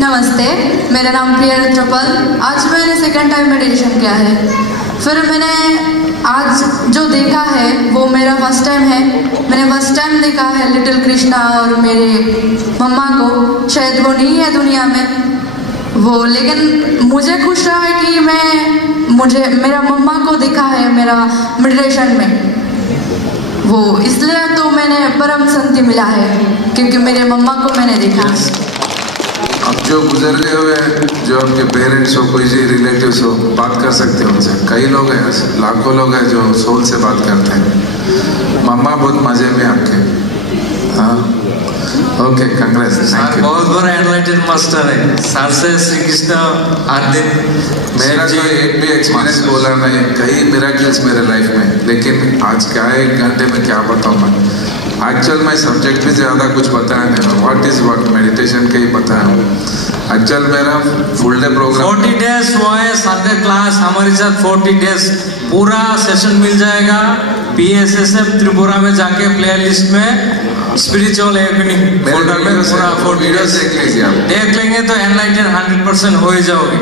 नमस्ते, मेरा नाम प्रिया चपल। आज मैंने सेकंड टाइम मेडिटेशन किया है। फिर मैंने आज जो देखा है वो मेरा फर्स्ट टाइम है। मैंने फर्स्ट टाइम देखा है लिटिल कृष्णा और मेरे मम्मा को। शायद वो नहीं है दुनिया में वो, लेकिन मुझे खुश रहा है कि मुझे मेरा मम्मा को देखा है मेरा मेडिटेशन में वो, इसलिए तो मैंने परम शांति मिला है क्योंकि मेरे मम्मा को मैंने देखा। अब जो गुजर गए हुए जो आपके पेरेंट्स हो, कोई भी रिलेटिव्स हो, बात कर सकते हो उनसे। कई लोग हैं, लाखों लोग हैं जो सोल से बात करते हैं। मम्मा बहुत मजे में आपके। हाँ, ओके, कांग्रेस। सर बहुत बड़ा एनलाइटेड मास्टर है। सर से श्री कृष्ण हर दिन। मेरा तो एक भी एक्सपीरियंस बोला नहीं, कई मिरेकल्स मेरे लाइफ में, लेकिन आज क्या है 1 घंटे में क्या बताऊँ मैं। एक्चुअल में सब्जेक्ट भी ज़्यादा कुछ बताया नहीं, व्हाट इज़ व्हाट मेडिटेशन के ही बताया हूँ। एक्चुअल मेरा फुल डे प्रोग्राम 40 डेज हुआ है सारे क्लास हमारे साथ। 40 डेज पूरा सेशन मिल जाएगा PSSM त्रिपुरा में जाके प्ले लिस्ट में स्पिरिचुअल इवनिंग फोल्डर में पूरा 40 डेज देख लेंगे तो एनलाइटेड 100% हो ही जाओगे।